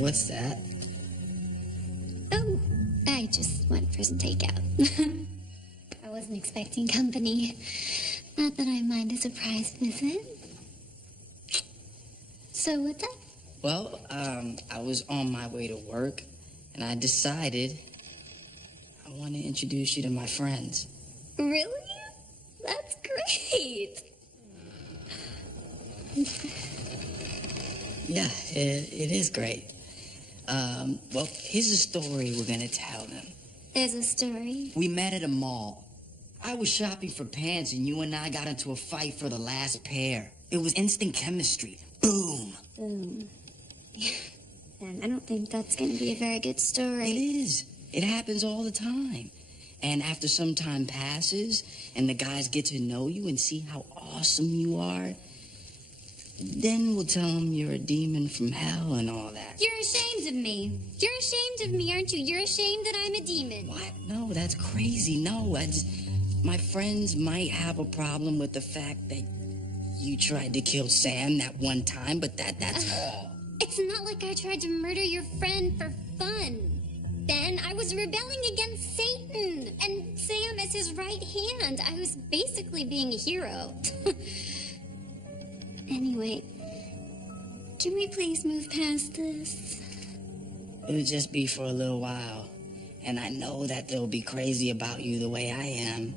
What's that? Oh, I just went for some takeout. I wasn't expecting company. Not that I mind a surprise visit. So what's up? Well, I was on my way to work, and I decided I want to introduce you to my friends. Really? That's great. Yeah, it is great. Well, here's a story we're gonna tell them. There's a story? We met at a mall. I was shopping for pants, and you and I got into a fight for the last pair. It was instant chemistry. Boom. Boom. And I don't think that's gonna be a very good story. It is. It happens all the time. And after some time passes, and the guys get to know you and see how awesome you are, then we'll tell them you're a demon from hell and all that. You're ashamed of me. You're ashamed of me, aren't you? You're ashamed that I'm a demon. What? No, that's crazy. No, my friends might have a problem with the fact that you tried to kill Sam that one time, but that's all. It's not like I tried to murder your friend for fun. Ben, I was rebelling against Satan, and Sam is his right hand. I was basically being a hero. Anyway, can we please move past this? It'll just be for a little while, and I know that they'll be crazy about you the way I am.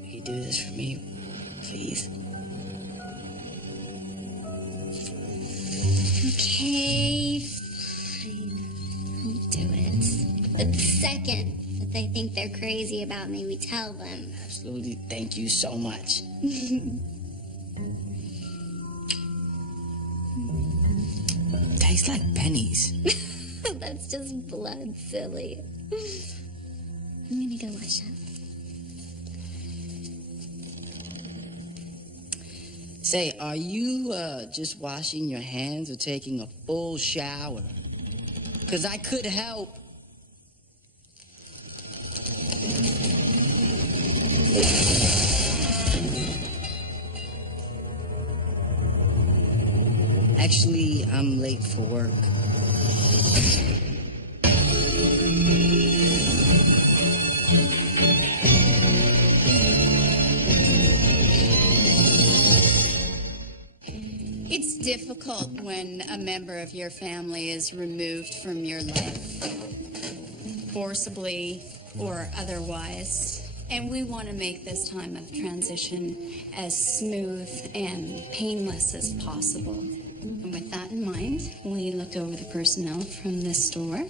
Will you do this for me, please? Okay, fine. I'll do it. But the second that they think they're crazy about me, we tell them. Absolutely. Thank you so much. Tastes like pennies. That's just blood, silly. I'm gonna go wash up. Say, are you just washing your hands or taking a full shower? 'Cause I could help. Actually, I'm late for work. It's difficult when a member of your family is removed from your life, forcibly or otherwise. And we want to make this time of transition as smooth and painless as possible. And with that in mind, we looked over the personnel from this store,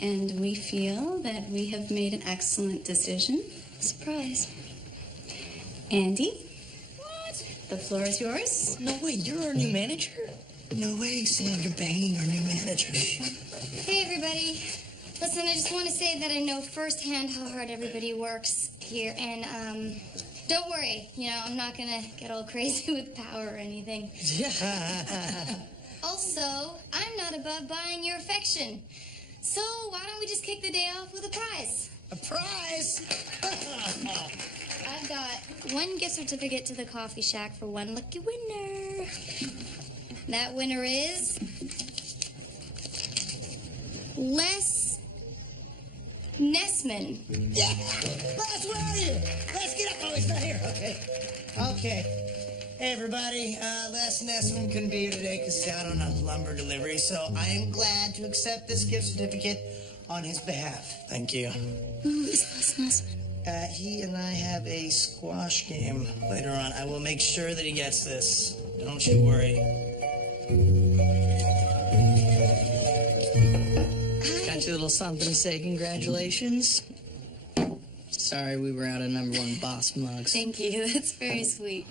and we feel that we have made an excellent decision. Surprise. Andy? The floor is yours. No way, you're our new manager? No way, Sam, you're banging our new manager. Hey, everybody. Listen, I just want to say that I know firsthand how hard everybody works here, and, don't worry, I'm not gonna get all crazy with power or anything. Yeah. Also, I'm not above buying your affection. So why don't we just kick the day off with a prize? A prize? I've got one gift certificate to the coffee shack for one lucky winner. That winner is Les Nessman. Yeah! Les, where are you? Les, get up. Oh, he's not here. Okay. Hey, everybody. Les Nessman couldn't be here today because he's out on a lumber delivery, so I am glad to accept this gift certificate on his behalf. Thank you. Who is Les Nessman? He and I have a squash game later on. I will make sure that he gets this. Don't you worry. Got you a little something to say. Congratulations. Sorry we were out of #1 boss mugs. Thank you. That's very sweet.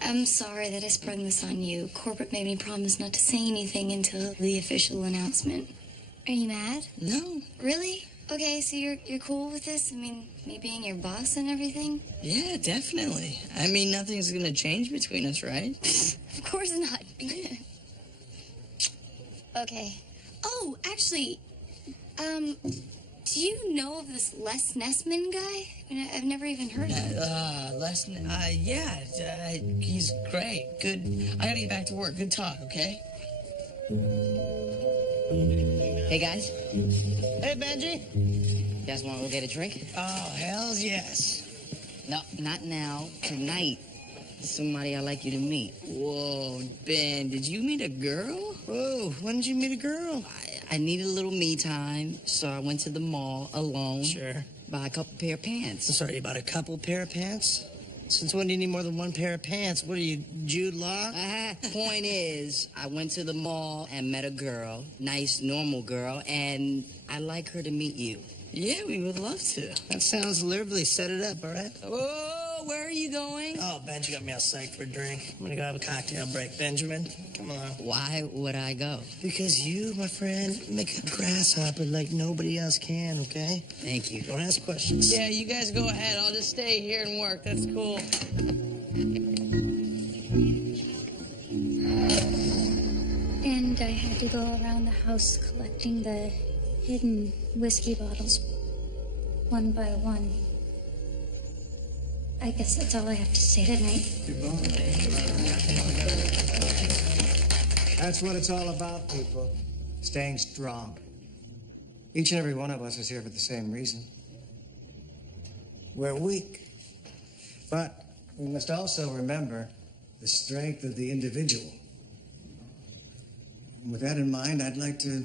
I'm sorry that I sprung this on you. Corporate made me promise not to say anything until the official announcement. Are you mad? No. Really? Okay, so you're cool with this? I mean, me being your boss and everything? Yeah, definitely. I mean, nothing's gonna change between us, right? Of course not. Okay. Oh, actually, Do you know of this Les Nessman guy? I mean, I've never even heard of him. He's great. Good. I gotta get back to work. Good talk, okay? Hey, guys. Hey, Benji. You guys want to go get a drink? Oh, hells yes. No, not now. Tonight. Somebody I'd like you to meet. Whoa, Ben, did you meet a girl? Whoa, when did you meet a girl? I needed a little me time, so I went to the mall alone. Sure. Buy a couple pair of pants. I'm sorry, you bought a couple pair of pants? Since when do you need more than one pair of pants? What are you, Jude Law? Point is, I went to the mall and met a girl, nice, normal girl, and I'd like her to meet you. Yeah, we would love to. That sounds lovely. Set it up, all right? Oh, where are you going? Oh, Benji got me all psyched for a drink. I'm gonna go have a cocktail break. Benjamin, come along. Why would I go? Because you, my friend, make a grasshopper like nobody else can, okay? Thank you. Don't ask questions. Yeah, you guys go ahead. I'll just stay here and work. That's cool. And I had to go around the house collecting the hidden whiskey bottles one by one. I guess that's all I have to say tonight. That's what it's all about, people. Staying strong. Each and every one of us is here for the same reason. We're weak. But we must also remember the strength of the individual. And with that in mind, I'd like to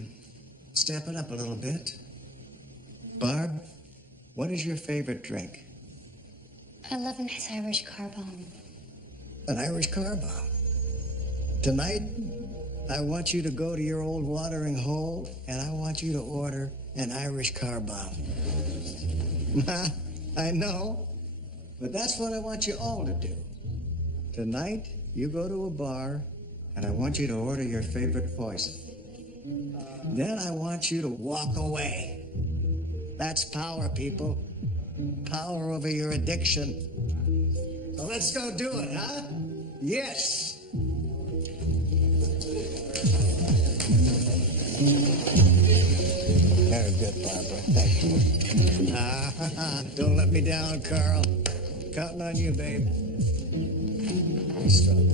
step it up a little bit. Barb, what is your favorite drink? I love a nice Irish car bomb. An Irish car bomb. Tonight, I want you to go to your old watering hole, and I want you to order an Irish car bomb. I know, but that's what I want you all to do. Tonight, you go to a bar, and I want you to order your favorite poison. Then I want you to walk away. That's power, people. Power over your addiction. So let's go do it, huh? Yes. Very good, Barbara. Thank you. Don't let me down, Carl. Counting on you, babe. Be strong.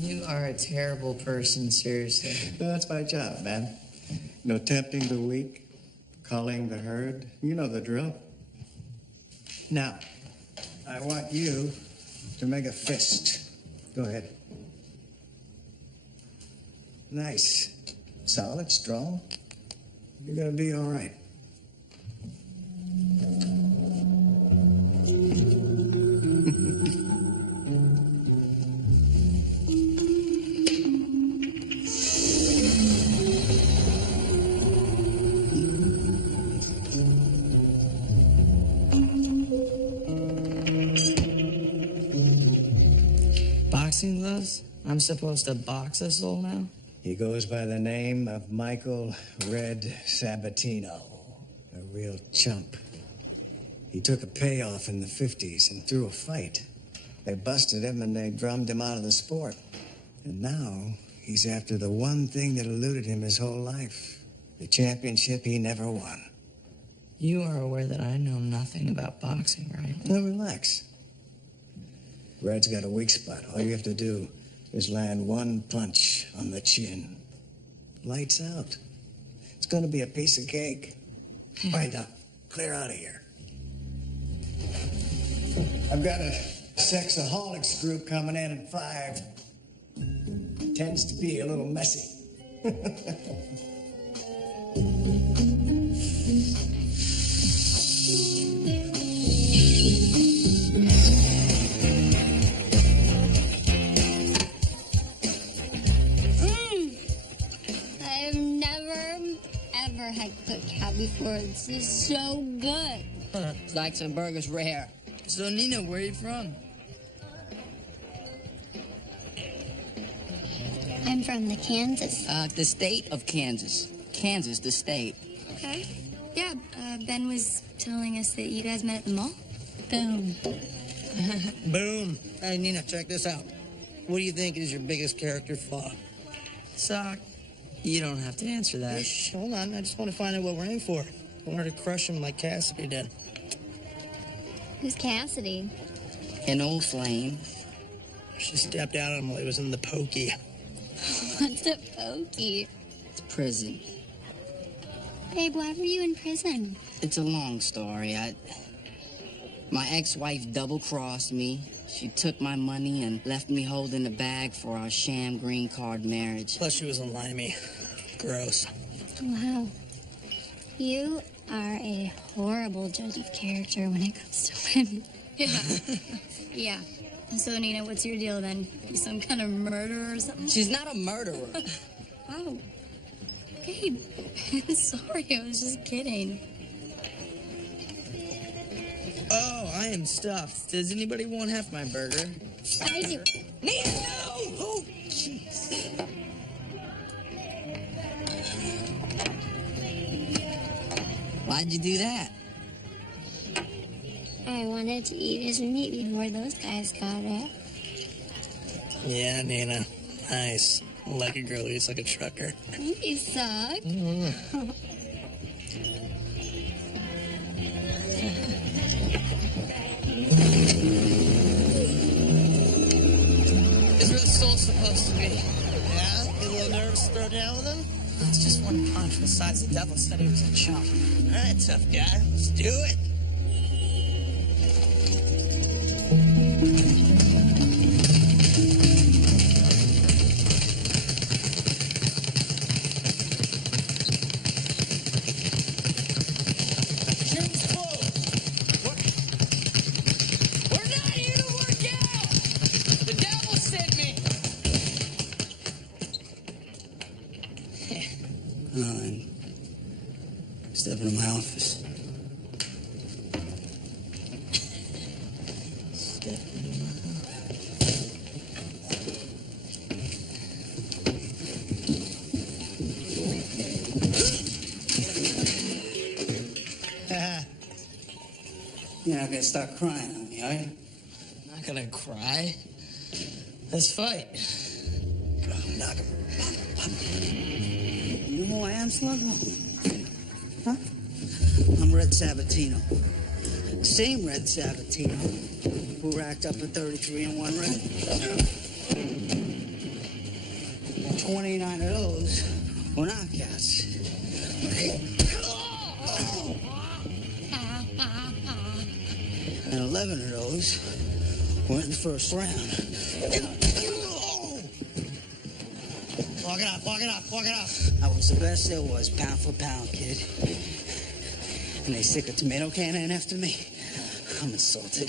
You are a terrible person, seriously. That's my job, man. No tempting the weak, culling the herd. You know the drill. Now, I want you to make a fist. Go ahead. Nice. Solid, strong. You're gonna be all right. Boxing gloves? I'm supposed to box us all now? He goes by the name of Michael Red Sabatino, a real chump. He took a payoff in the 50s and threw a fight. They busted him and they drummed him out of the sport. And now he's after the one thing that eluded him his whole life, the championship he never won. You are aware that I know nothing about boxing, right? Now relax. Red's got a weak spot. All you have to do is land one punch on the chin. Lights out. It's gonna be a piece of cake. Right up. Clear out of here. I've got a sexaholics group coming in at 5. Tends to be a little messy. I've never, ever had cooked cow before. This is so good. It's like some burgers rare. So, Nina, where are you from? I'm from the Kansas. The state of Kansas. Kansas, the state. Okay. Yeah, Ben was telling us that you guys met at the mall. Boom. Boom. Hey, Nina, check this out. What do you think is your biggest character flaw? Sock. You don't have to answer that. Shh, hold on. I just want to find out what we're in for. I want her to crush him like Cassidy did. Who's Cassidy? An old flame. She stepped out on him while he was in the pokey. What's a pokey? It's prison. Babe, why were you in prison? It's a long story. My ex-wife double-crossed me. She took my money and left me holding the bag for our sham green card marriage. Plus, she was a limey. Gross. Wow. You are a horrible judge of character when it comes to women. Yeah. So, Nina, what's your deal then? You some kind of murderer or something? She's not a murderer. Wow. Babe, sorry, I was just kidding. Oh, I am stuffed. Does anybody want half my burger? I do. Nina, no! Oh, jeez. Why'd you do that? I wanted to eat his meat before those guys got it. Yeah, Nina. Nice. Like a girl who eats like a trucker. You suck. Is where the soul's supposed to be. Yeah? Get a little nervous to throw down with him? It's just one punch. Besides, the devil said he was a chump. All right, tough guy. Let's do it. Gym's closed. What? We're not here to work out! The devil sent me! Come on. Step into my office. Step into my You're not gonna start crying on me, are you? I'm not gonna cry. Let's fight. Knock him. You know who I am, Sluggo? Huh? I'm Red Sabatino. Same Red Sabatino who racked up a 33 and 1 red. 29 of those were knockouts. And 11 of those were in the first round. Walk it off, walk it off, walk it off. I was the best there was, pound for pound, kid. And they stick a tomato can in after me. I'm insulted.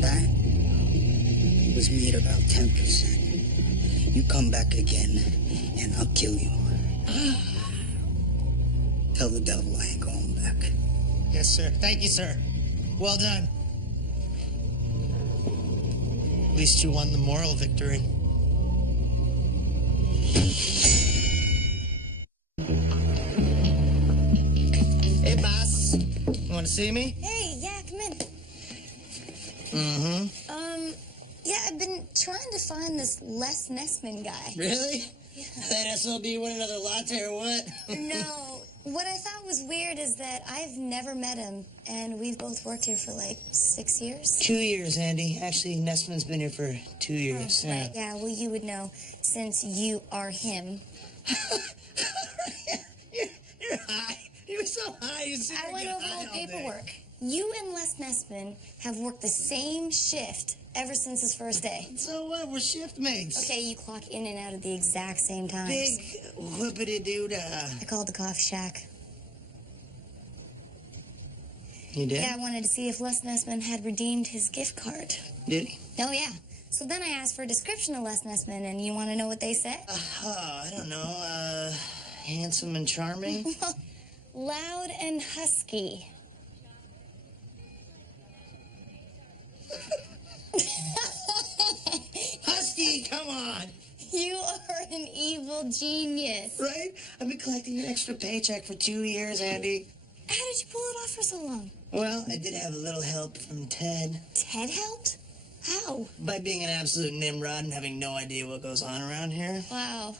That was me at about 10%. You come back again, and I'll kill you. Tell the devil I ain't going back. Yes, sir. Thank you, sir. Well done. At least you won the moral victory. Hey, boss. You want to see me? Hey, yeah, come in. Mm-hmm. Yeah, I've been trying to find this Les Nessman guy. Really? That SOB want another latte or what? No, what I thought was weird is that I've never met him, and we've both worked here for like 6 years. 2 years, Andy. Actually, Nessman's been here for 2 years. Oh, right. Yeah, well, you would know since you are him. You're high. You were so high. You I went over all the paperwork. You and Les Nessman have worked the same shift ever since his first day. So what? We're shift mates. Okay, you clock in and out at the exact same times. Big whoopity-doo-dah. I called the coffee shack. You did? Yeah, I wanted to see if Les Nessman had redeemed his gift card. Did he? Oh, yeah. So then I asked for a description of Les Nessman, and you want to know what they said? I don't know. Handsome and charming? Loud and husky. Husky, come on! You are an evil genius. Right? I've been collecting an extra paycheck for 2 years, Andy. How did you pull it off for so long? Well, I did have a little help from Ted. Ted helped? How? By being an absolute nimrod and having no idea what goes on around here. Wow.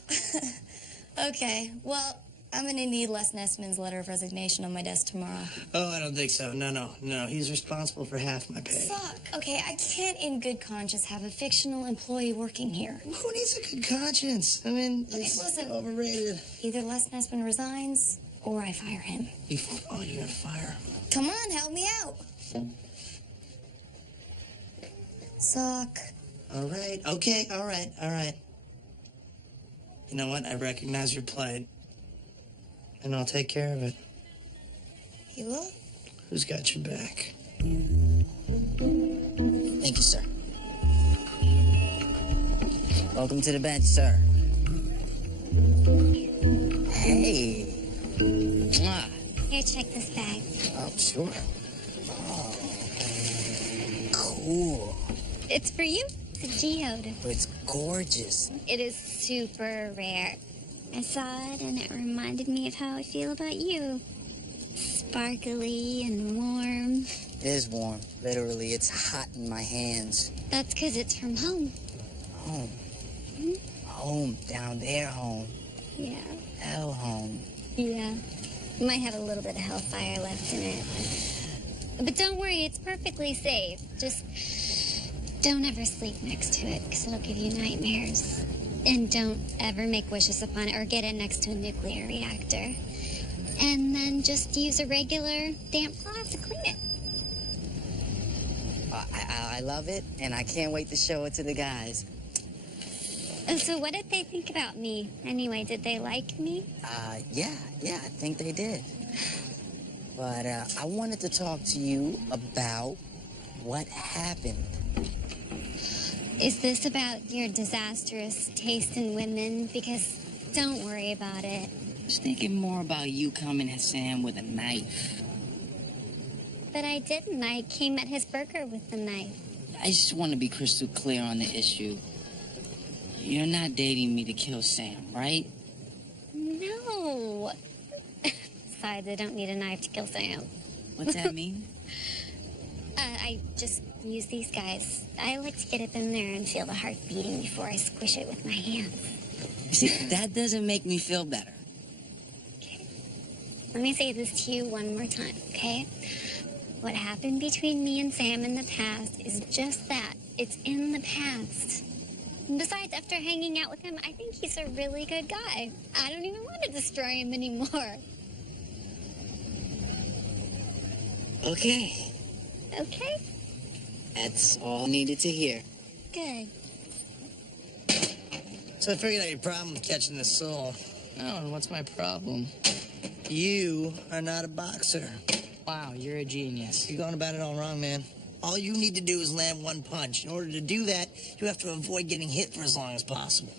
Okay, well, I'm gonna need Les Nessman's letter of resignation on my desk tomorrow. Oh, I don't think so. No. He's responsible for half my pay. Fuck. Okay, I can't in good conscience have a fictional employee working here. Who needs a good conscience? I mean, it's listen. overrated. Either Les Nessman resigns or I fire him. You're gonna fire him. Come on, help me out. Suck. All right. Okay. All right. You know what? I recognize your plight. And I'll take care of it. You will? Who's got your back? Thank you, sir. Welcome to the bench, sir. Hey. Mwah. Here, check this bag. Oh, sure. Oh. Cool. It's for you. It's a geode. It's gorgeous. It is super rare. I saw it and it reminded me of how I feel about you. Sparkly and warm. It is warm. Literally, it's hot in my hands. That's because it's from home. Home. Home. Down there, home. Yeah. Hell home. Yeah. Might have a little bit of hellfire left in it. But don't worry, it's perfectly safe. Just don't ever sleep next to it, because it'll give you nightmares. And don't ever make wishes upon it or get it next to a nuclear reactor. And then just use a regular damp cloth to clean it. I love it, and I can't wait to show it to the guys. Oh, so what did they think about me? Anyway, did they like me? Yeah, I think they did. But I wanted to talk to you about what happened. Is this about your disastrous taste in women? Because don't worry about it. I was thinking more about you coming at Sam with a knife. But I didn't. I came at his burger with the knife. I just want to be crystal clear on the issue. You're not dating me to kill Sam, right? No. Besides, I don't need a knife to kill Sam. What's that mean? I just use these guys. I like to get up in there and feel the heart beating before I squish it with my hands. You see, that doesn't make me feel better. Okay. Let me say this to you one more time, okay? What happened between me and Sam in the past is just that. It's in the past. And besides, after hanging out with him, I think he's a really good guy. I don't even want to destroy him anymore. Okay. Okay? That's all I needed to hear. Good. So I figured out your problem with catching the soul. Oh, what's my problem? You are not a boxer. Wow, you're a genius. You're going about it all wrong, man. All you need to do is land one punch. In order to do that, you have to avoid getting hit for as long as possible.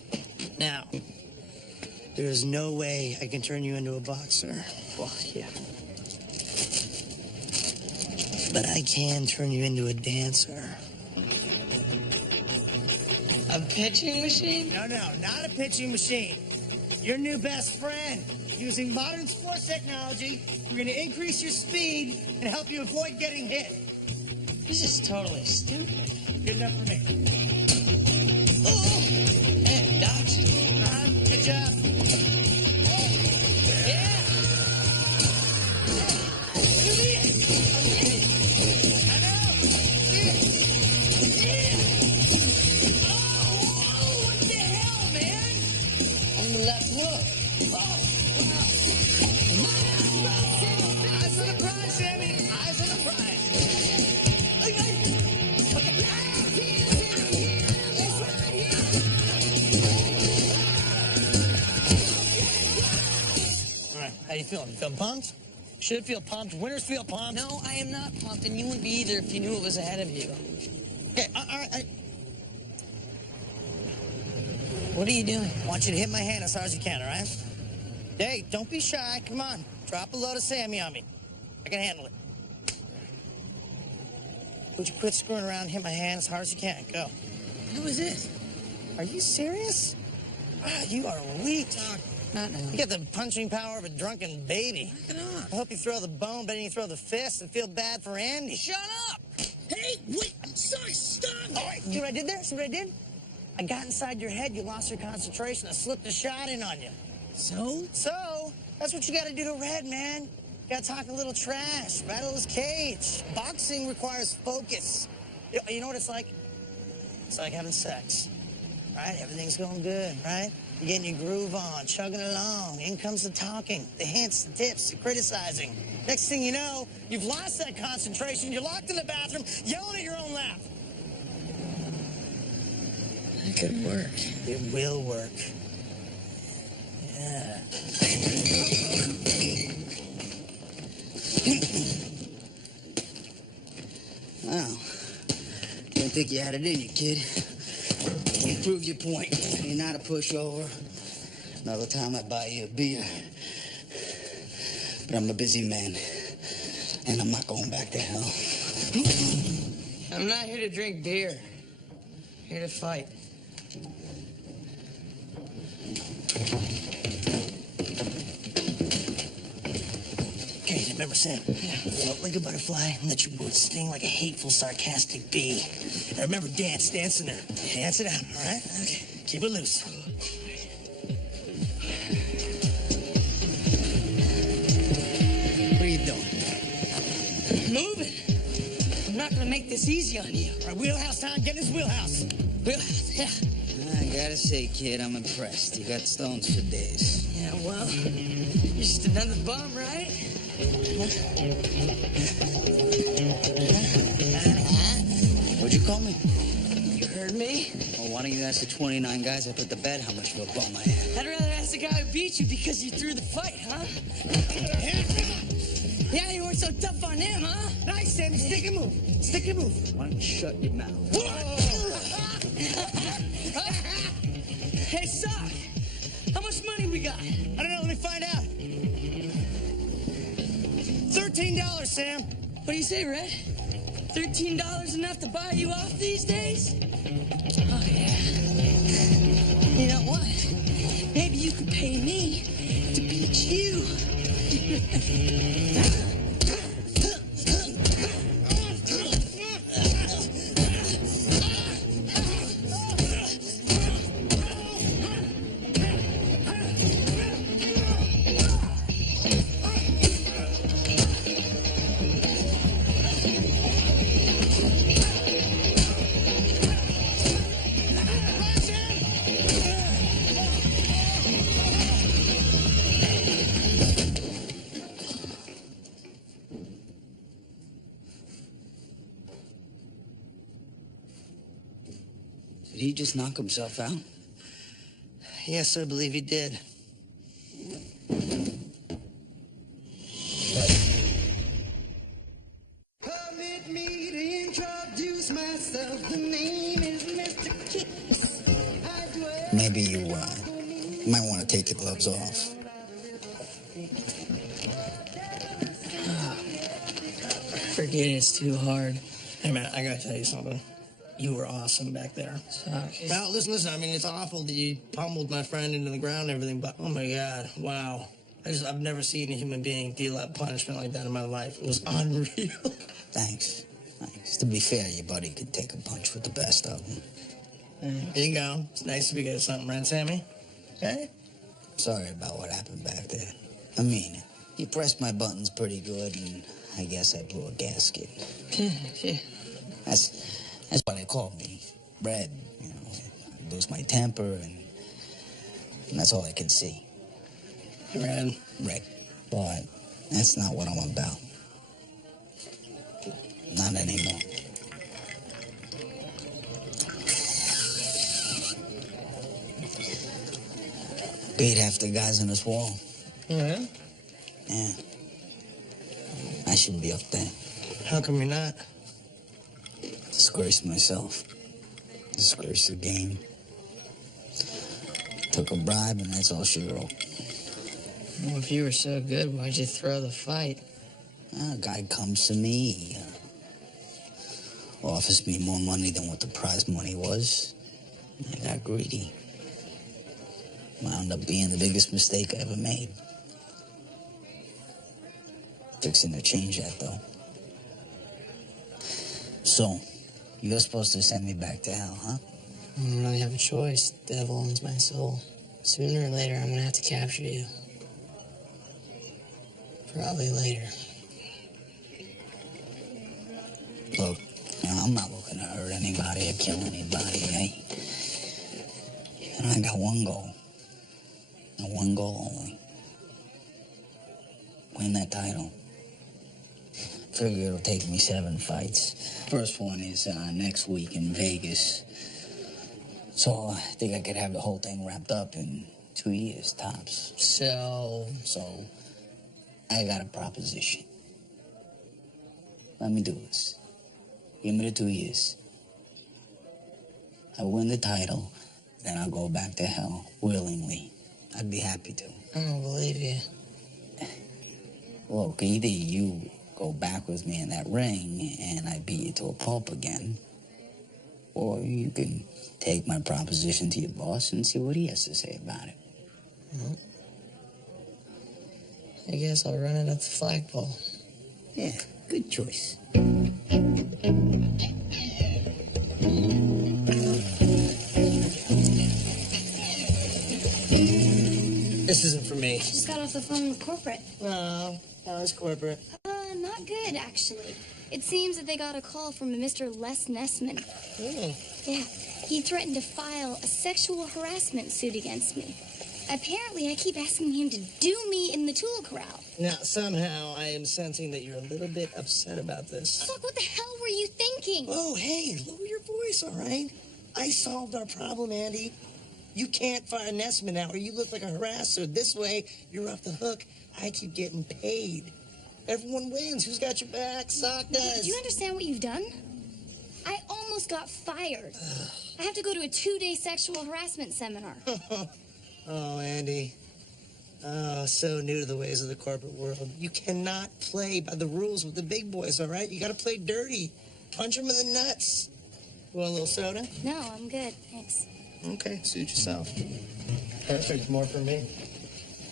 Now, there is no way I can turn you into a boxer. Well, yeah. But I can turn you into a dancer. A pitching machine? No, not a pitching machine. Your new best friend. Using modern sports technology, we're going to increase your speed and help you avoid getting hit. This is totally stupid. Good enough for me. Oh! Hey, Doc. Good job. Yeah! Left hook. Eyes on the prize, Sammy. Eyes on the prize. All right, how you feeling? You feeling pumped? Should feel pumped. Winners feel pumped. No, I am not pumped, and you wouldn't be either if you knew it was ahead of you. Okay, all right. What are you doing? I want you to hit my hand as hard as you can, all right? Hey, don't be shy. Come on. Drop a load of Sammy on me. I can handle it. Would you quit screwing around and hit my hand as hard as you can? Go. Who is this? Are you serious? Ah, you are weak. Not now. You got the punching power of a drunken baby. Knock it off. I hope you throw the bone, but then you throw the fist and feel bad for Andy. Shut up! Hey, wait! Stop! All right, see what I did there? See what I did? I got inside your head, you lost your concentration, I slipped a shot in on you. So? So, that's what you gotta do to Red, man. You gotta talk a little trash, rattle his cage. Boxing requires focus. You know what it's like? It's like having sex, right? Everything's going good, right? You're getting your groove on, chugging along. In comes the talking, the hints, the tips, the criticizing. Next thing you know, you've lost that concentration. You're locked in the bathroom, yelling at your own laugh. That could work. It will work. Yeah. Wow. Didn't think you had it in you, kid. You proved your point. You're not a pushover. Another time I'd buy you a beer. But I'm a busy man. And I'm not going back to hell. I'm not here to drink beer. I'm here to fight. Okay, remember, Sam? Yeah. Float like a butterfly and let your words sting like a hateful, sarcastic bee. And remember, dance in there. Dance it out, all right? Okay. Keep it loose. What are you doing? Moving. I'm not gonna make this easy on you. All right, wheelhouse time. Get in this wheelhouse. Yeah. I gotta say, kid, I'm impressed. You got stones for days. Yeah, well, you're just another bum, right? What'd you call me? You heard me? Well, why don't you ask the 29 guys I put to bed how much of a bum I am? I'd rather ask the guy who beat you because you threw the fight, huh? Yeah, you weren't so tough on him, huh? Nice, Sammy. Stick and move. Stick and move. Why don't you shut your mouth? Hey, Sock, how much money we got? I don't know. Let me find out. $13, Sam. What do you say, Red? $13 enough to buy you off these days? Oh, yeah. You know what? Maybe you could pay me to beat you. Did he just knock himself out? Yes, I believe he did. Permit me to introduce myself. The name is Mr. Kicks. Maybe you might want to take your gloves off. Forget it's too hard. Hey, man, I gotta tell you something. You were awesome back there. Sock. Now, listen, I mean, it's awful that you pummeled my friend into the ground and everything, but oh my God, wow. I've never seen a human being deal out punishment like that in my life. It was unreal. Thanks. To be fair, your buddy could take a punch with the best of them. Here you go. It's nice to be good at something, right, Sammy? Okay? Sorry about what happened back there. I mean, you pressed my buttons pretty good, and I guess I blew a gasket. Yeah. That's why they called me Red. You know, I lose my temper, and that's all I can see. Red. Right. But that's not what I'm about. Not anymore. Beat half the guys on this wall. Yeah? Yeah. I should be up there. How come you're not? Disgraced myself. Disgraced the game. Took a bribe, and that's all she wrote. Well, if you were so good, why'd you throw the fight? A guy comes to me, offers me more money than what the prize money was. I got greedy. Wound up being the biggest mistake I ever made. Fixing to change that, though. So, you're supposed to send me back to hell, huh? I don't really have a choice. The devil owns my soul. Sooner or later, I'm gonna have to capture you. Probably later. Look, I'm not looking to hurt anybody or kill anybody, eh? And I got one goal. And one goal only. Win that title. Figure it'll take me 7 fights. First one is next week in Vegas. So I think I could have the whole thing wrapped up in 2 years, tops. So I got a proposition. Let me do this. Give me the 2 years. I win the title, then I'll go back to hell willingly. I'd be happy to. I don't believe you. Look, either you go back with me in that ring and I beat you to a pulp again, or you can take my proposition to your boss and see what he has to say about it. Well, I guess I'll run it up the flagpole. Yeah, good choice. This isn't for me. Just got off the phone with corporate. No, that was corporate. Not good, actually. It seems that they got a call from a Mr. Les Nessman. Really? Yeah, he threatened to file a sexual harassment suit against me. Apparently, I keep asking him to do me in the tool corral. Now, somehow, I am sensing that you're a little bit upset about this. Fuck, what the hell were you thinking? Oh, hey, lower your voice, all right? I solved our problem, Andy. You can't fire Nessman now, or you look like a harasser. This way, you're off the hook. I keep getting paid. Everyone wins. Who's got your back? Sock does. Do you understand what you've done? I almost got fired. I have to go to a 2-day sexual harassment seminar. Oh, Andy. Oh, so new to the ways of the corporate world. You cannot play by the rules with the big boys, all right? You gotta play dirty. Punch them in the nuts. Want a little soda? No, I'm good. Thanks. Okay, suit yourself. Perfect, more for me.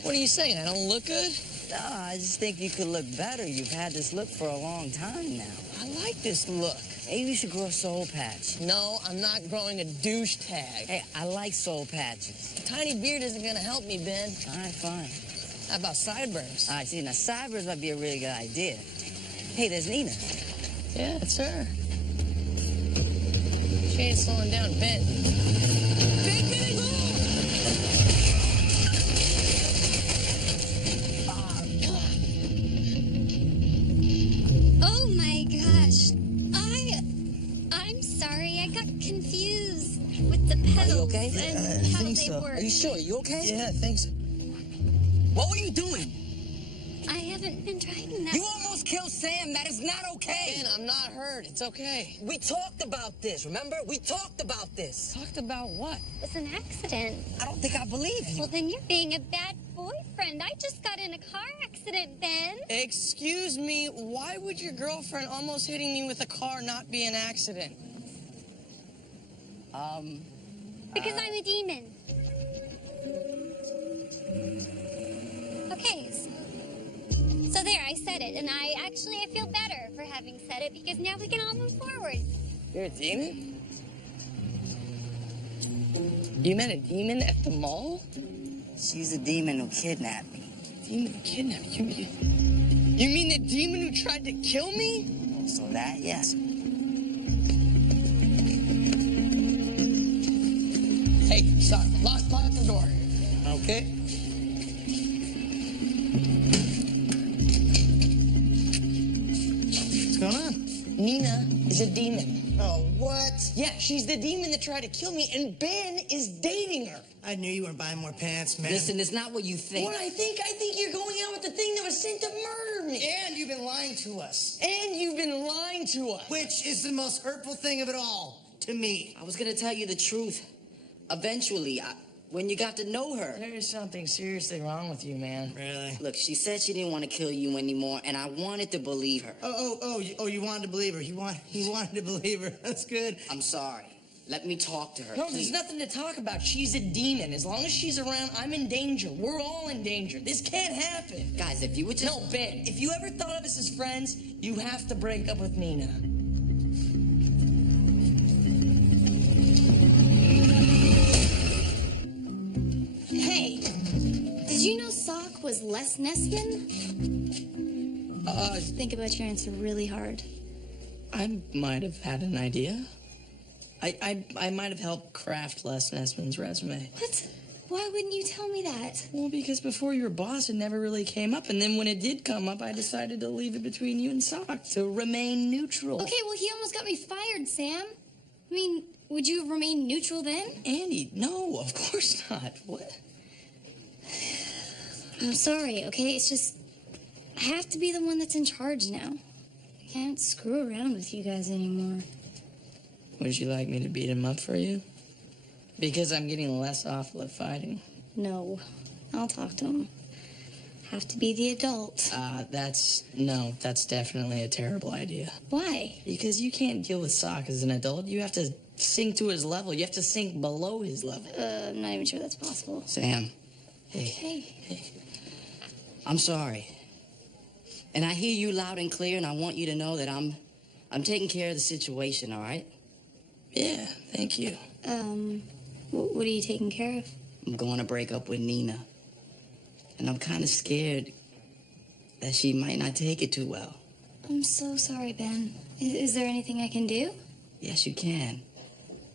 What are you saying? I don't look good? No, I just think you could look better. You've had this look for a long time now. I like this look. Maybe you should grow a soul patch. No, I'm not growing a douche tag. Hey, I like soul patches. A tiny beard isn't gonna help me, Ben. All right, fine. How about sideburns? All right, see, now sideburns might be a really good idea. Hey, there's Nina. Yeah, it's her. She ain't slowing down, Ben. Ben, Ben! Oh my gosh. I'm sorry. I got confused with the pedals. Are you okay? And how they work. Are you sure? You okay? Yeah, I think so. What were you doing? I haven't been driving that. You almost killed Sam. That is not okay. Ben, I'm not hurt. It's okay. We talked about this, remember? We talked about this. Talked about what? It was an accident. I don't think I believe you. Well, then you're being a bad boyfriend. I just got in a car accident, Ben. Excuse me, why would your girlfriend almost hitting me with a car not be an accident? Because I'm a demon. Okay, so there, I said it, and I feel better for having said it, because now we can all move forward. You're a demon? You met a demon at the mall? She's the demon who kidnapped me. Demon who kidnapped you? You mean the demon who tried to kill me? So that, yes. Hey, stop. Lock the door. Okay. What's going on? Nina is a demon. Oh, what? Yeah, she's the demon that tried to kill me, and Ben is dating her. I knew you weren't buying more pants, man. Listen, it's not what you think. What I think you're going out with the thing that was sent to murder me. And you've been lying to us. And you've been lying to us. Which is the most hurtful thing of it all to me. I was gonna tell you the truth. Eventually, when you got to know her. There is something seriously wrong with you, man. Really? Look, she said she didn't want to kill you anymore, and I wanted to believe her. You wanted to believe her. You wanted to believe her. That's good. I'm sorry. let me talk to her, No, please. there's nothing to talk about. She's a demon. As long as she's around, I'm in danger. We're all in danger. This can't happen. Guys, if you would just... No, Ben, if you ever thought of us as friends, you have to break up with Nina. Hey, did you know Sock was Les Nessman? Think about your answer really hard. I might have had an idea. I might have helped craft Les Nessman's resume. What? Why wouldn't you tell me that? Well, because before you were boss, it never really came up. And then when it did come up, I decided to leave it between you and Sock to remain neutral. Okay, well, he almost got me fired, Sam. I mean, would you have remained neutral then? Andy, no, of course not. What? I'm sorry, okay? It's just, I have to be the one that's in charge now. I can't screw around with you guys anymore. Would you like me to beat him up for you? Because I'm getting less awful at fighting. No, I'll talk to him. Have to be the adult. That's definitely a terrible idea. Why? Because you can't deal with Sock as an adult. You have to sink to his level. You have to sink below his level. I'm not even sure that's possible. Sam, Hey. I'm sorry. And I hear you loud and clear, and I want you to know that I'm taking care of the situation, all right? Yeah, thank you. What are you taking care of? I'm going to break up with Nina. And I'm kind of scared that she might not take it too well. I'm so sorry, Ben. Is there anything I can do? Yes, you can.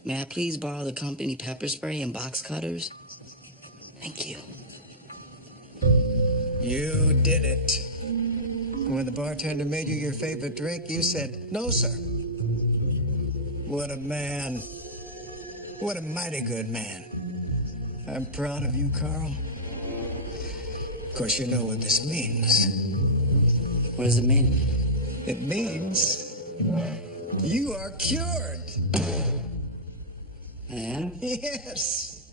May I please borrow the company pepper spray and box cutters? Thank you. You did it. When the bartender made you your favorite drink, you said, "No, sir." What a man. What a mighty good man. I'm proud of you, Carl. Of course, you know what this means. What does it mean? It means you are cured. I am? Yes.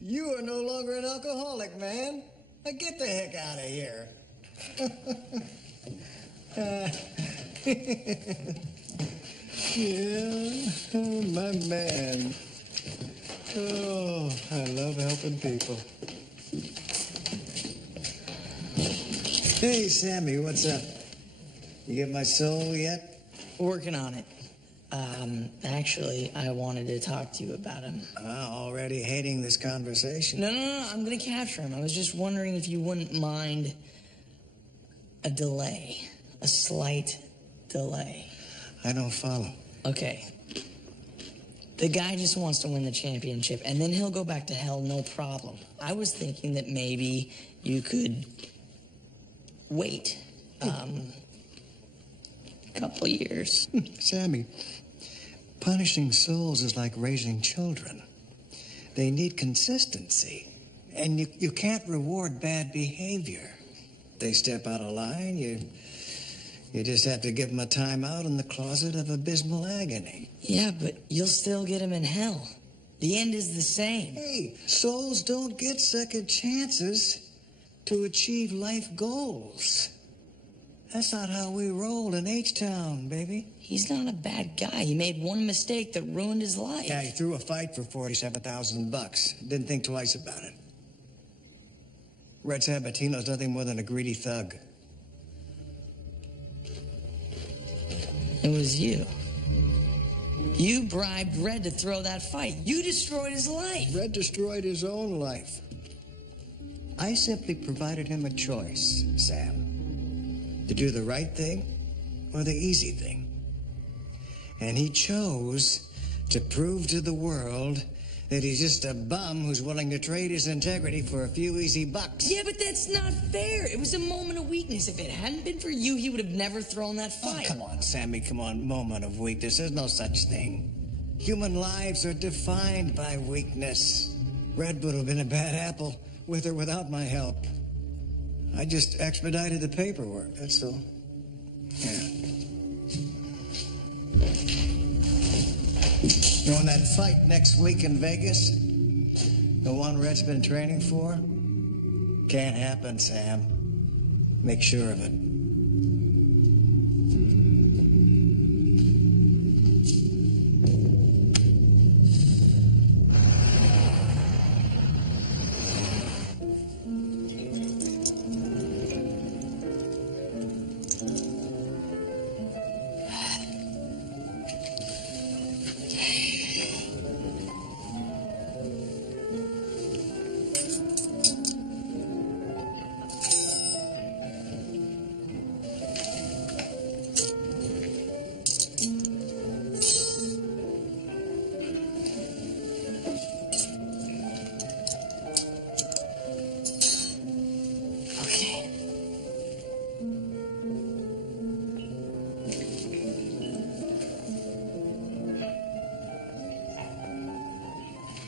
You are no longer an alcoholic, man. Now get the heck out of here. Yeah, oh, my man. Oh, I love helping people. Hey, Sammy, what's up? You get my soul yet? Working on it. Actually, I wanted to talk to you about him. Already hating this conversation. No, I'm gonna capture him. I was just wondering if you wouldn't mind a delay. A slight delay. I don't follow. Okay. The guy just wants to win the championship, and then he'll go back to hell, no problem. I was thinking that maybe you could wait, a couple years. Sammy, punishing souls is like raising children. They need consistency, and you can't reward bad behavior. They step out of line, you just have to give them a timeout in the closet of abysmal agony. Yeah, but you'll still get him in hell. The end is the same. Hey, souls don't get second chances to achieve life goals. That's not how we roll in H-Town, baby. He's not a bad guy. He made one mistake that ruined his life. Yeah, he threw a fight for $47,000. Didn't think twice about it. Red Sabatino's nothing more than a greedy thug. It was you. You bribed Red to throw that fight. You destroyed his life. Red destroyed his own life. I simply provided him a choice, Sam. To do the right thing or the easy thing. And he chose to prove to the world that he's just a bum who's willing to trade his integrity for a few easy bucks. Yeah, but that's not fair. It was a moment of weakness. If it hadn't been for you, he would have never thrown that fight. Oh, come on, Sammy, come on. Moment of weakness. There's no such thing. Human lives are defined by weakness. Red would have been a bad apple with or without my help. I just expedited the paperwork, that's all. Yeah. You want that fight next week in Vegas? The one Red's been training for? Can't happen, Sam. Make sure of it.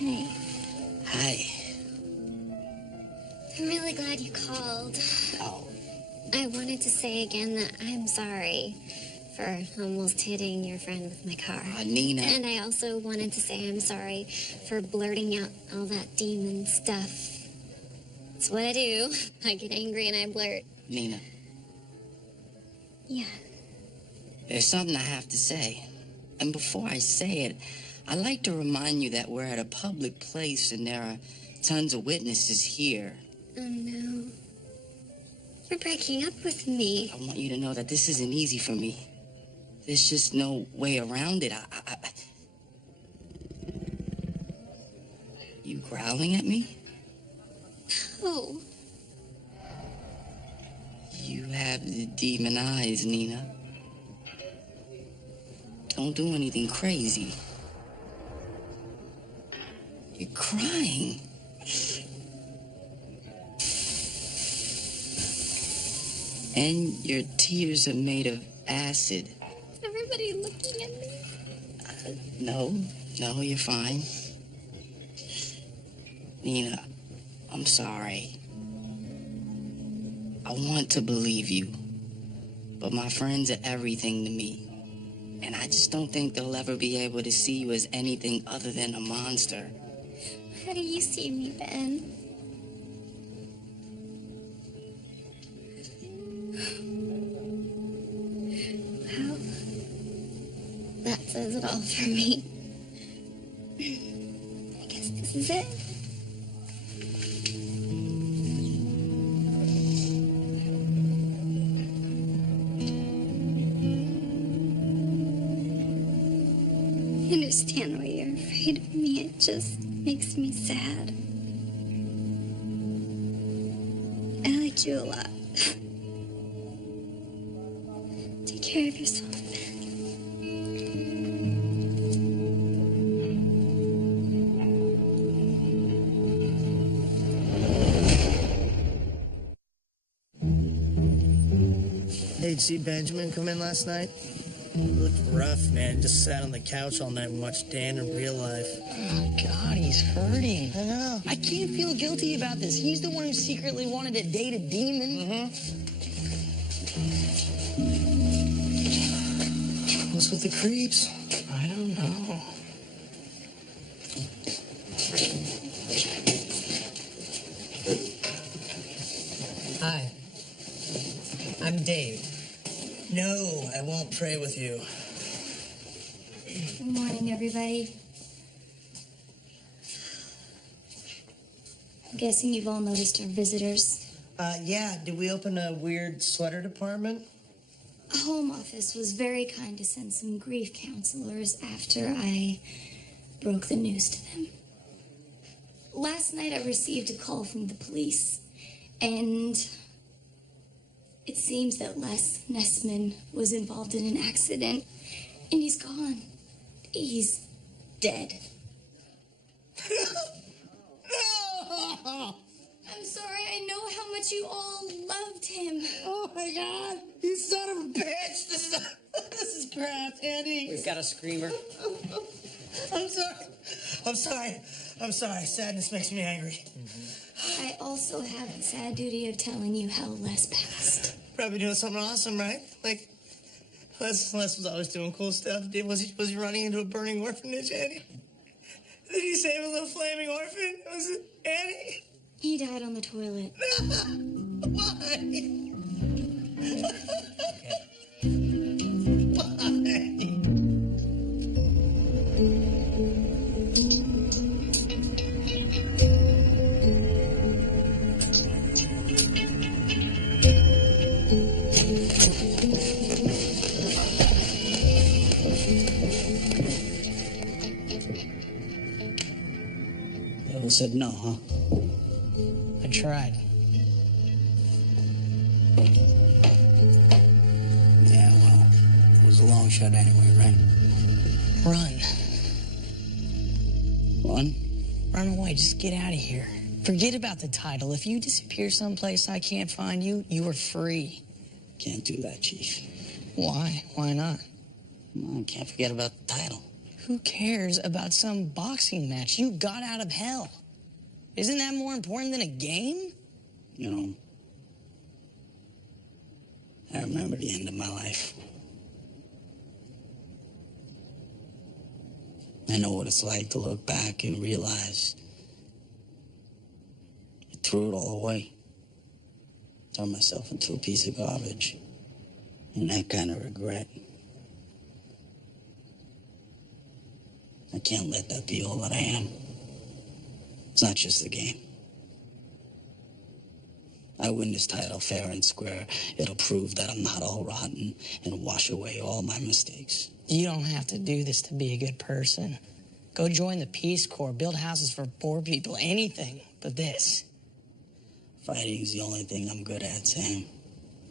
Hey, Hi. I'm really glad you called. Oh, I wanted to say again that I'm sorry for almost hitting your friend with my car. Nina. And I also wanted to say I'm sorry for blurting out all that demon stuff. It's what I do. I get angry and I blurt. Nina, Yeah. there's something I have to say. And before I say it, I'd like to remind you that we're at a public place and there are tons of witnesses here. Oh, no. You're breaking up with me. I want you to know that this isn't easy for me. There's just no way around it. You growling at me? Oh. You have the demon eyes, Nina. Don't do anything crazy. You're crying. And your tears are made of acid. Everybody looking at me. No, you're fine. Nina, I'm sorry. I want to believe you, but my friends are everything to me. And I just don't think they'll ever be able to see you as anything other than a monster. How do you see me, Ben? Well, that says it all for me. I guess this is it. I understand why you're afraid of me. It just makes me sad. I like you a lot. Take care of yourself, Ben. Hey, did you see Benjamin come in last night? He looked rough, man. Just sat on the couch all night and watched Dan in real life. Oh, God, he's hurting. I know. I can't feel guilty about this. He's the one who secretly wanted to date a demon. What's with the creeps? I don't know. Hi. I'm Dave. No, I won't pray with you. Good morning, everybody. I'm guessing you've all noticed our visitors. Yeah, did we open a weird sweater department? A home office was very kind to send some grief counselors after I broke the news to them. Last night I received a call from the police, and it seems that Les Nessman was involved in an accident, and he's gone. He's dead. No! I'm sorry, I know how much you all loved him. Oh my God! You son of a bitch! This is crap, Andy. We've got a screamer. I'm sorry. Sadness makes me angry. I also have the sad duty of telling you how Les passed. Probably doing something awesome, right? Like, Les was always doing cool stuff. Was he running into a burning orphanage, Andy? Did he save a little flaming orphan? Was it Andy? He died on the toilet. Why? Devil said no, huh? I tried. Yeah, well, it was a long shot anyway, right? Run. Run? Run away. Just get out of here. Forget about the title. If you disappear someplace I can't find you, you are free. Can't do that, Chief. Why? Why not? Come on, can't forget about the title. Who cares about some boxing match? You got out of hell. Isn't that more important than a game? You know, I remember the end of my life. I know what it's like to look back and realize I threw it all away. Turned myself into a piece of garbage. And that kind of regret. I can't let that be all that I am. It's not just a game. I win this title fair and square. It'll prove that I'm not all rotten and wash away all my mistakes. You don't have to do this to be a good person. Go join the Peace Corps, build houses for poor people, anything but this. Fighting's the only thing I'm good at, Sam.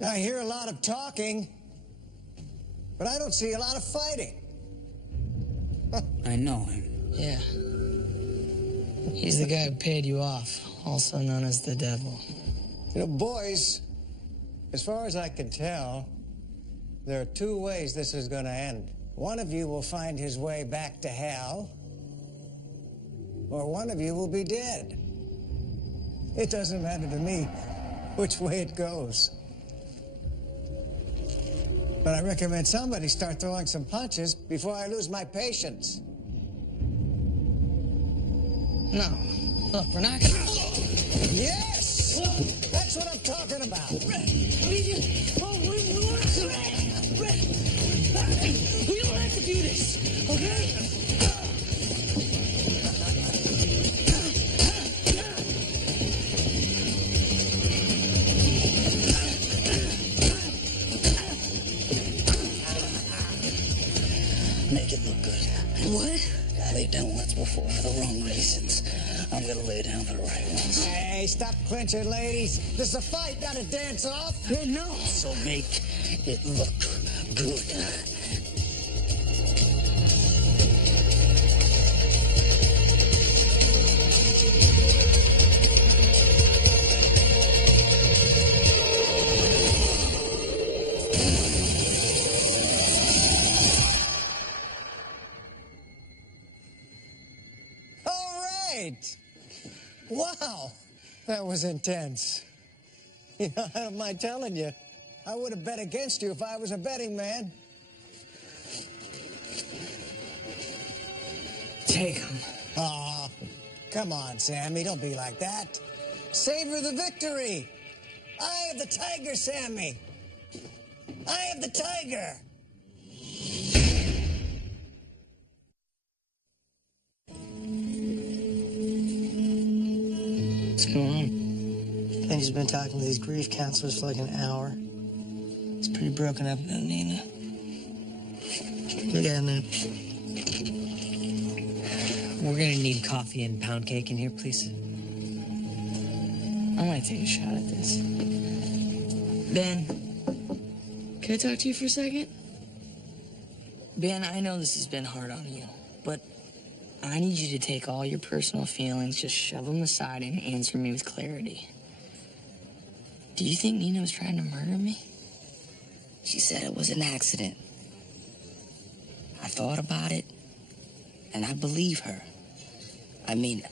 I hear a lot of talking, but I don't see a lot of fighting. I know him. Yeah. He's the guy who paid you off, also known as the devil. You know, boys, as far as I can tell, there are two ways this is going to end. One of you will find his way back to hell, or one of you will be dead. It doesn't matter to me which way it goes. But I recommend somebody start throwing some punches before I lose my patience. No. Look, we're not gonna... Yes! That's what I'm talking about. We don't have to do this, okay? Make it look good. What? I laid down once before for the wrong reasons. I'm gonna lay down for the right ones. Hey, stop clinching, ladies. This is a fight, not a dance-off. No. So make it look good. Wow, that was intense. You know, I don't mind telling you, I would have bet against you if I was a betting man. Take him. Aw, come on, Sammy, don't be like that. Savor the victory. Eye of the tiger, Sammy. Eye of the tiger. What's going on? Benny's been talking to these grief counselors for like an hour. He's pretty broken up about Nina. Look at him. We're gonna need coffee and pound cake in here, please. I might take a shot at this. Ben, can I talk to you for a second? Ben, I know this has been hard on you, but I need you to take all your personal feelings, just shove them aside and answer me with clarity. Do you think Nina was trying to murder me? She said it was an accident. I thought about it, and I believe her. I mean,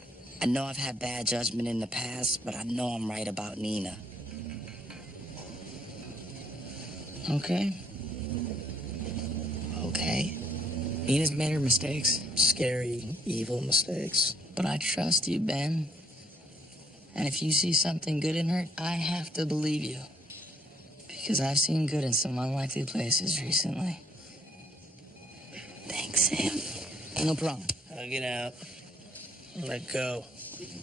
I know I've had bad judgment in the past, but I know I'm right about Nina. Okay. Okay? Nina's made her mistakes, Scary, evil mistakes. but I trust you, Ben. And if you see something good in her, I have to believe you. Because I've seen good in some unlikely places recently. Thanks, Sam. No problem. Hug it out. Let go.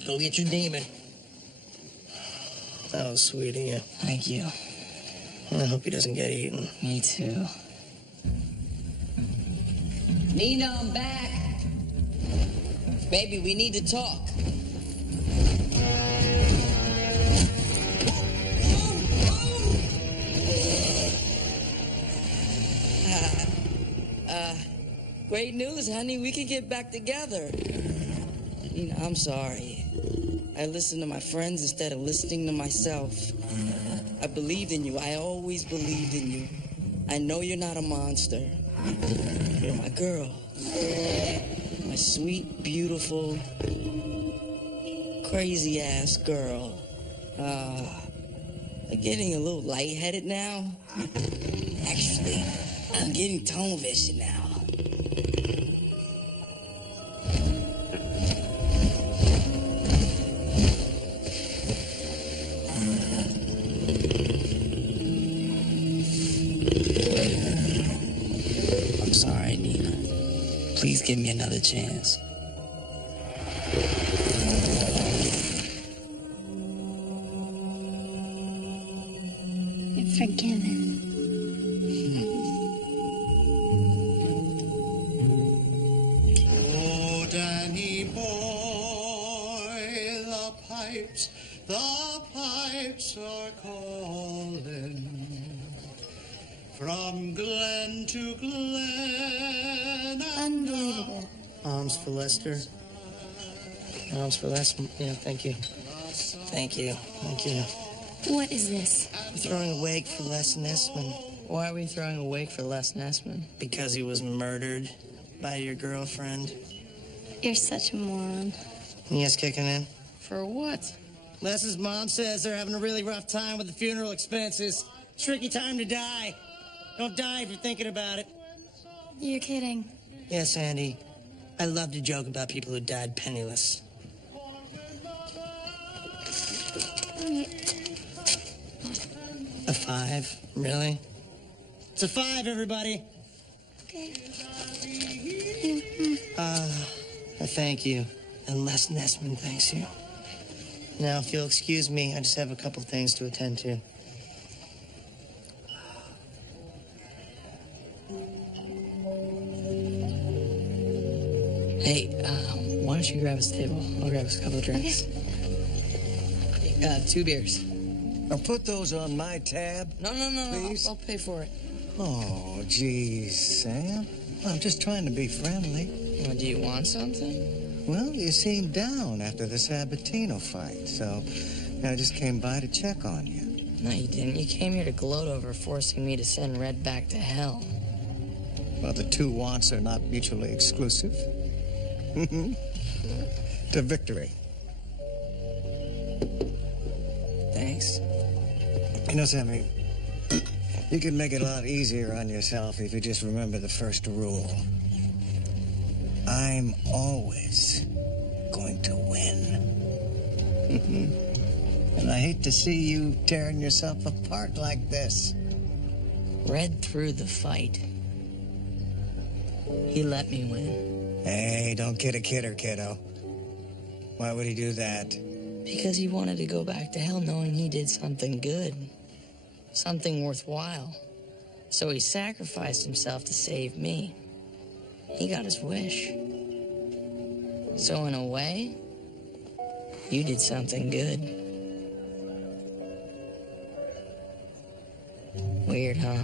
Go get your demon. That was sweet of you. Thank you. I hope he doesn't get eaten. Me too. Nina, I'm back. Baby, we need to talk. Great news, honey. We can get back together. Nina, I'm sorry. I listened to my friends instead of listening to myself. I believed in you. I always believed in you. I know you're not a monster. You're my girl. My sweet, beautiful, crazy-ass girl. I'm getting a little lightheaded now. Actually, I'm getting tunnel vision now. I'm sorry, Nina. Please give me another chance. You're forgiven. Oh, Danny boy, the pipes are calling from glen to glen. Unbelievable. Alms for Lester. Alms for Lester. Yeah, thank you. Thank you. Thank you. What is this? We're throwing a wake for Les Nessman. Why are we throwing a wake for Les Nessman? Because he was murdered by your girlfriend. You're such a moron. You guys kicking in? For what? Les's mom says they're having a really rough time with the funeral expenses. Tricky time to die. Don't die if you're thinking about it. You're kidding. Yes, Andy. I love to joke about people who died penniless. A 5? Really? It's a 5, everybody. Okay. Thank you. And Les Nessman thanks you. Now, if you'll excuse me, I just have a couple things to attend to. Hey, why don't you grab us a table? I'll grab us a couple of drinks. Okay. 2 beers. Now put those on my tab. No, Please? I'll pay for it. Oh, geez, Sam. I'm just trying to be friendly. Well, do you want something? Well, you seemed down after the Sabatino fight, so I just came by to check on you. No, you didn't. You came here to gloat over forcing me to send Red back to hell. Well, the two wants are not mutually exclusive. To victory. Thanks. You know, Sammy, you can make it a lot easier on yourself if you just remember the first rule. I'm always going to win. And I hate to see you tearing yourself apart like this. Red threw the fight. He let me win. Hey, don't kid a kidder, kiddo. Why would he do that? Because he wanted to go back to hell knowing he did something good. Something worthwhile. So he sacrificed himself to save me. He got his wish. So in a way, you did something good. Weird, huh?